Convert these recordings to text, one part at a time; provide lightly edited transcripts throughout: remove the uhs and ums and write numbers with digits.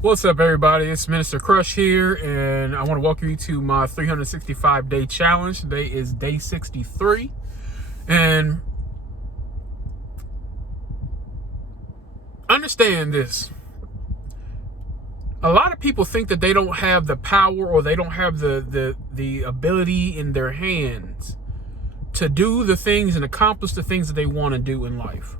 What's up, everybody? It's Minister Crush here, and I want to welcome you to my 365-day challenge. Today is day 63, and understand this. A lot of people think that they don't have the power or they don't have the ability in their hands to do the things and accomplish the things that they want to do in life.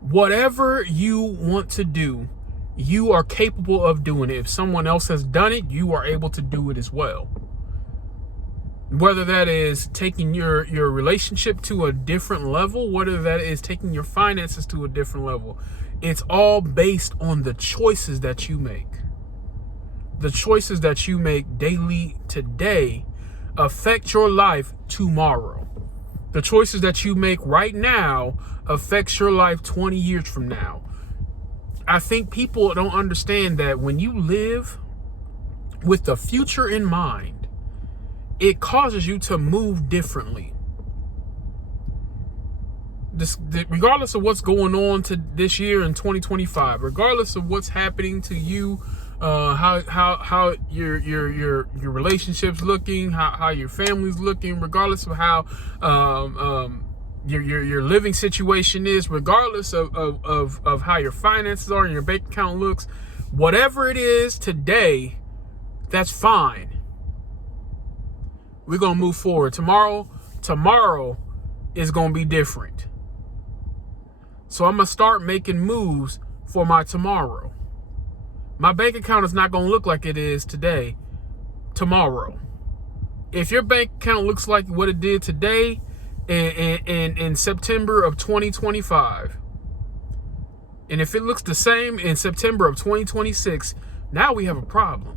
Whatever you want to do, you are capable of doing it. If someone else has done it, you are able to do it as well. Whether that is taking your relationship to a different level, whether that is taking your finances to a different level, it's all based on the choices that you make. The choices that you make daily today affect your life tomorrow. The choices that you make right now affects your life 20 years from now. I think people don't understand that when you live with the future in mind, it causes you to move differently. Regardless of what's going on to this year in 2025, regardless of what's happening to you, how your relationship's looking, how your family's looking, regardless of how your living situation is, regardless of how your finances are and your bank account looks, whatever it is today, that's fine. We're going to move forward. Tomorrow is going to be different. So I'm going to start making moves for my tomorrow. My bank account is not going to look like it is today, tomorrow. If your bank account looks like what it did today, in September of 2025, and if it looks the same in September of 2026, now we have a problem,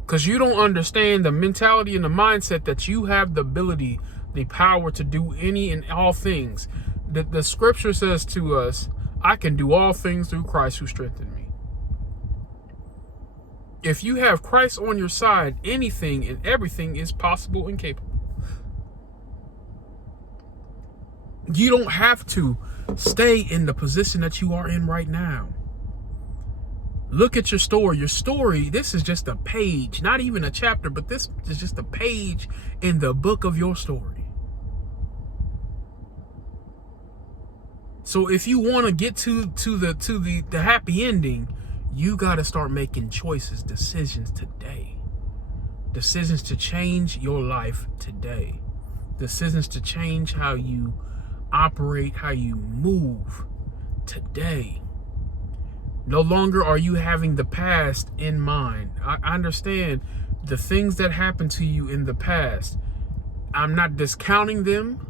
because you don't understand the mentality and the mindset that you have the ability, the power to do any and all things. The scripture says to us, I can do all things through Christ who strengthened me. If you have Christ on your side, anything and everything is possible and capable. You don't have to stay in the position that you are in right now. Look at your story. Your story, this is just a page, not even a chapter, but this is just a page in the book of your story. So if you want to get to the happy ending, you got to start making choices, decisions today. Decisions to change your life today. Decisions to change how you operate, how you move today. No longer are you having the past in mind. I understand the things that happened to you in the past. I'm not discounting them,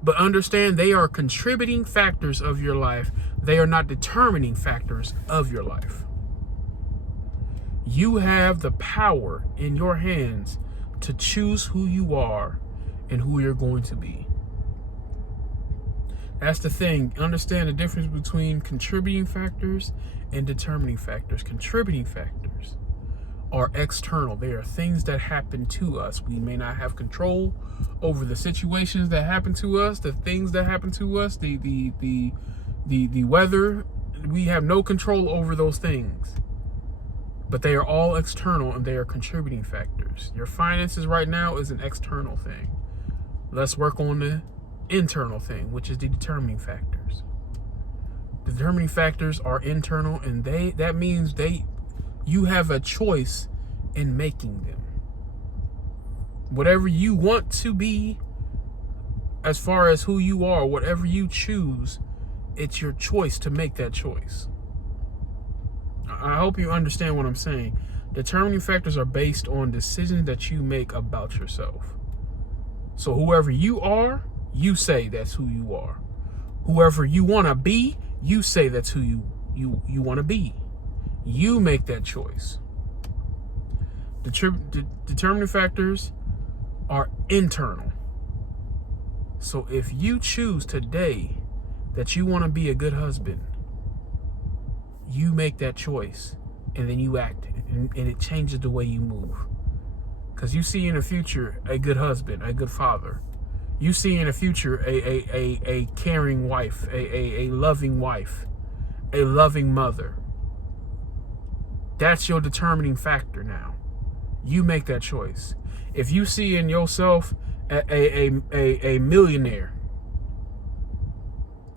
but understand they are contributing factors of your life. They are not determining factors of your life. You have the power in your hands to choose who you are and who you're going to be. That's the thing. Understand the difference between contributing factors and determining factors. Contributing factors are external. They are things that happen to us. We may not have control over the situations that happen to us, the things that happen to us, the weather. We have no control over those things. But they are all external and they are contributing factors. Your finances right now is an external thing. Let's work on the internal thing, which is the determining factors. The determining factors are internal, and that means you have a choice in making them. Whatever you want to be, as far as who you are, whatever you choose, it's your choice to make that choice. I hope you understand what I'm saying. Determining factors are based on decisions that you make about yourself. So whoever you are, you say that's who you are. Whoever you want to be, you say that's who you want to be. You make that choice. Determining factors are internal. So if you choose today that you want to be a good husband, you make that choice, and then you act, and it changes the way you move. Because you see in the future a good husband, a good father. You see in the future a caring wife, a loving wife, a loving mother. That's your determining factor now. You make that choice. If you see in yourself a millionaire,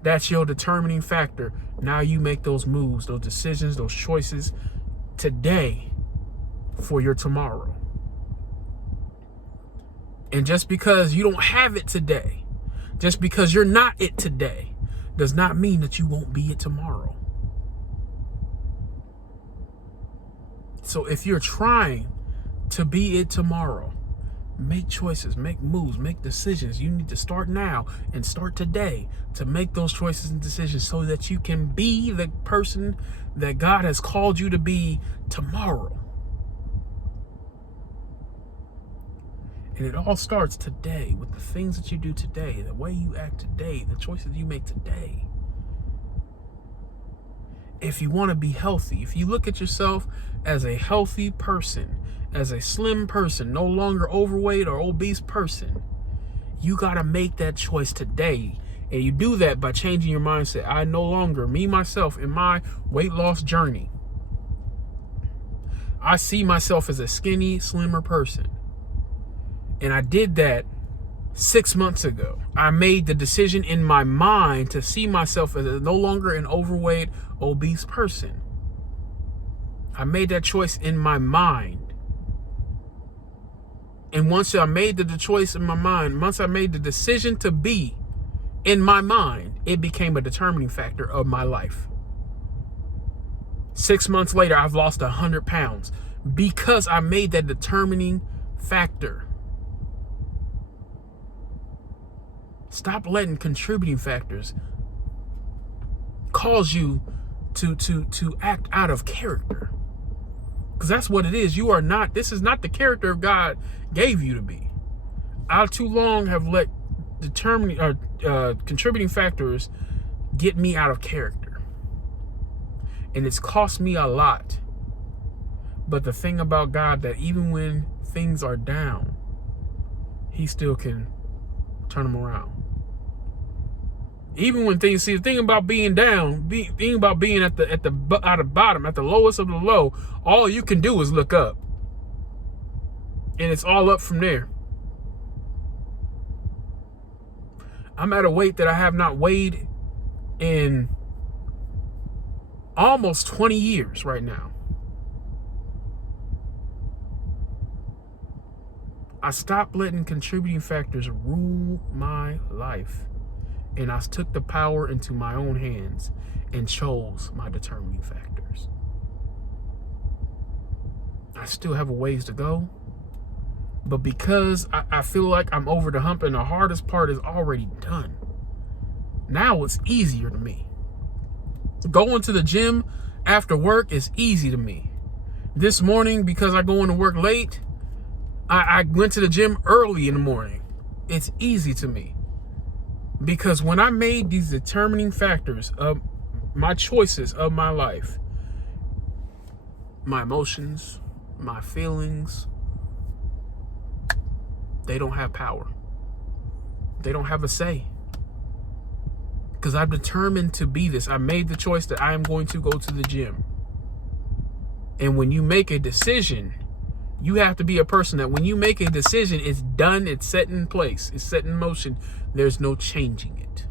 that's your determining factor. Now you make those moves, those decisions, those choices today for your tomorrow. And just because you don't have it today, just because you're not it today, does not mean that you won't be it tomorrow. So if you're trying to be it tomorrow, make choices, make moves, make decisions. You need to start now and start today to make those choices and decisions so that you can be the person that God has called you to be tomorrow. And it all starts today with the things that you do today, the way you act today, the choices you make today. If you want to be healthy, if you look at yourself as a healthy person, as a slim person, no longer overweight or obese person, you got to make that choice today. And you do that by changing your mindset. I no longer, me, myself, in my weight loss journey, I see myself as a skinny, slimmer person. And I did that 6 months ago. I made the decision in my mind to see myself as no longer an overweight, obese person. I made that choice in my mind. And once I made the choice in my mind, once I made the decision to be in my mind, it became a determining factor of my life. 6 months later, I've lost 100 pounds because I made that determining factor. Stop letting contributing factors cause you to act out of character. Because that's what it is. You are not, this is not the character God gave you to be. I too long have let contributing factors get me out of character. And it's cost me a lot. But the thing about God, that even when things are down, He still can turn them around. Even when things, see, the thing about being down, thing about being at the bottom, at the lowest of the low, all you can do is look up. And it's all up from there. I'm at a weight that I have not weighed in almost 20 years right now. I stopped letting contributing factors rule my life. And I took the power into my own hands and chose my determining factors. I still have a ways to go. But because I feel like I'm over the hump and the hardest part is already done, now it's easier to me. Going to the gym after work is easy to me. This morning, because I go into work late, I went to the gym early in the morning. It's easy to me. Because when I made these determining factors of my choices of my life, my emotions, my feelings, they don't have power. They don't have a say. Because I'm determined to be this. I made the choice that I am going to go to the gym. And when you make a decision, you have to be a person that when you make a decision, it's done, it's set in place, it's set in motion. There's no changing it.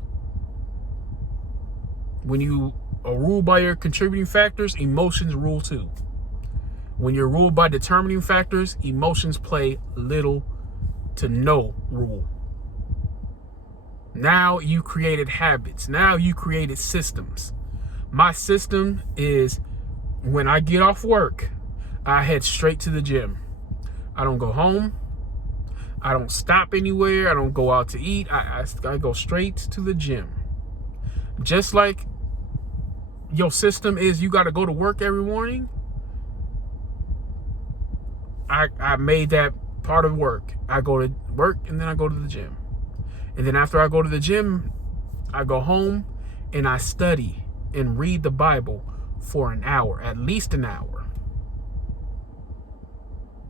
When you are ruled by your contributing factors, emotions rule too. When you're ruled by determining factors, emotions play little to no rule. Now you created habits. Now you created systems. My system is when I get off work, I head straight to the gym. I don't go home. I don't stop anywhere. I don't go out to eat. I go straight to the gym. Just like your system is, you got to go to work every morning. I made that part of work. I go to work and then I go to the gym. And then after I go to the gym, I go home and I study and read the Bible for an hour, at least an hour.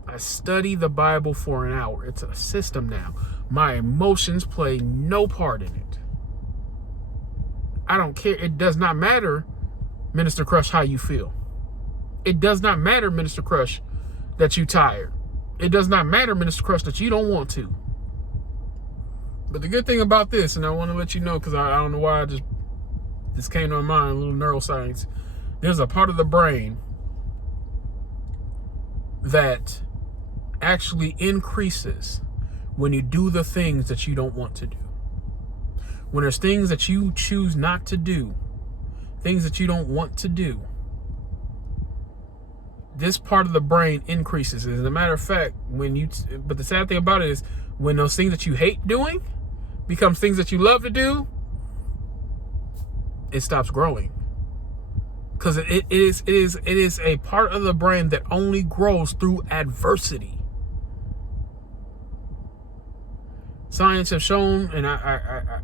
I study the Bible for an hour. It's a system now. My emotions play no part in it. I don't care. It does not matter Minister Crush, how you feel. It does not matter, Minister Crush, that you tired. It does not matter, Minister Crush, that you don't want to. But the good thing about this, and I want to let you know, because I don't know why this came to my mind, a little neuroscience. There's a part of the brain that actually increases when you do the things that you don't want to do. When there's things that you choose not to do, things that you don't want to do, this part of the brain increases. As a matter of fact, but the sad thing about it is when those things that you hate doing becomes things that you love to do, it stops growing. Because it is a part of the brain that only grows through adversity. Science has shown, and I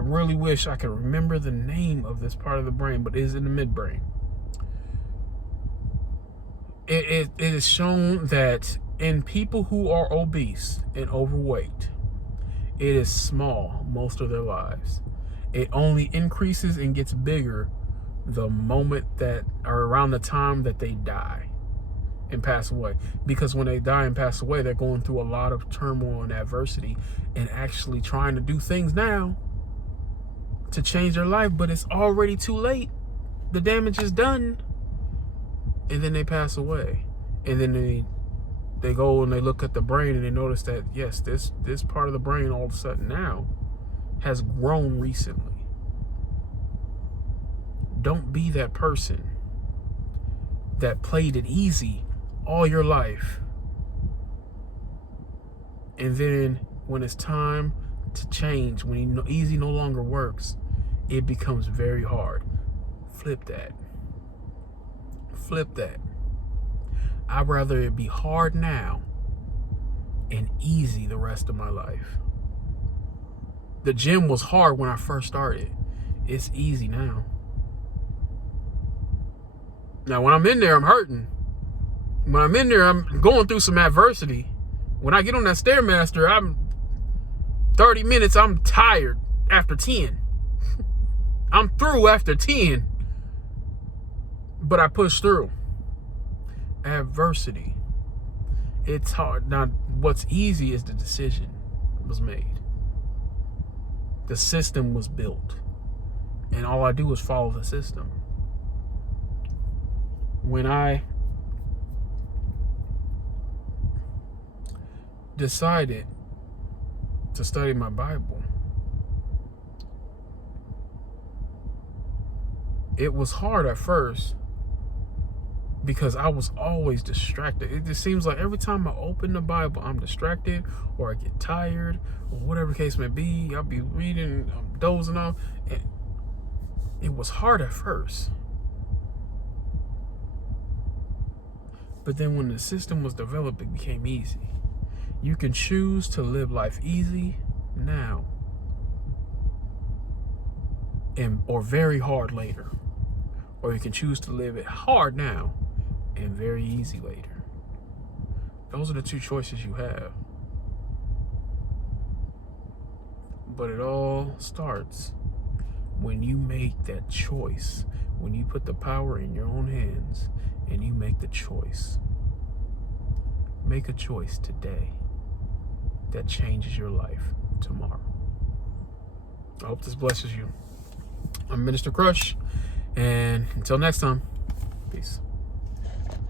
really wish I could remember the name of this part of the brain, but it is in the midbrain. It is shown that in people who are obese and overweight, it is small most of their lives. It only increases and gets bigger the moment that, or around the time that they die and pass away. Because when they die and pass away, they're going through a lot of turmoil and adversity and actually trying to do things now to change their life, but it's already too late. The damage is done. And then they pass away. And then they go and they look at the brain and they notice that, yes, this part of the brain all of a sudden now has grown recently. Don't be that person that played it easy all your life. And then when it's time to change, when easy no longer works, it becomes very hard. Flip that. Flip that. I'd rather it be hard now and easy the rest of my life. The gym was hard when I first started. It's easy now. Now, when I'm in there, I'm hurting. When I'm in there, I'm going through some adversity. When I get on that Stairmaster, I'm 30 minutes, I'm tired after 10. I'm through after 10. But I push through. Adversity. It's hard. Now, what's easy is the decision was made. The system was built. And all I do is follow the system. When I decided to study my Bible, it was hard at first because I was always distracted. It just seems like every time I open the Bible, I'm distracted or I get tired or whatever the case may be. I'll be reading, I'm dozing off. And it was hard at first. But then when the system was developed, it became easy. You can choose to live life easy now or very hard later. Or you can choose to live it hard now and very easy later. Those are the two choices you have. But it all starts when you make that choice, when you put the power in your own hands and you make the choice. Make a choice today that changes your life tomorrow. I hope this blesses you. I'm Minister Crush, and until next time.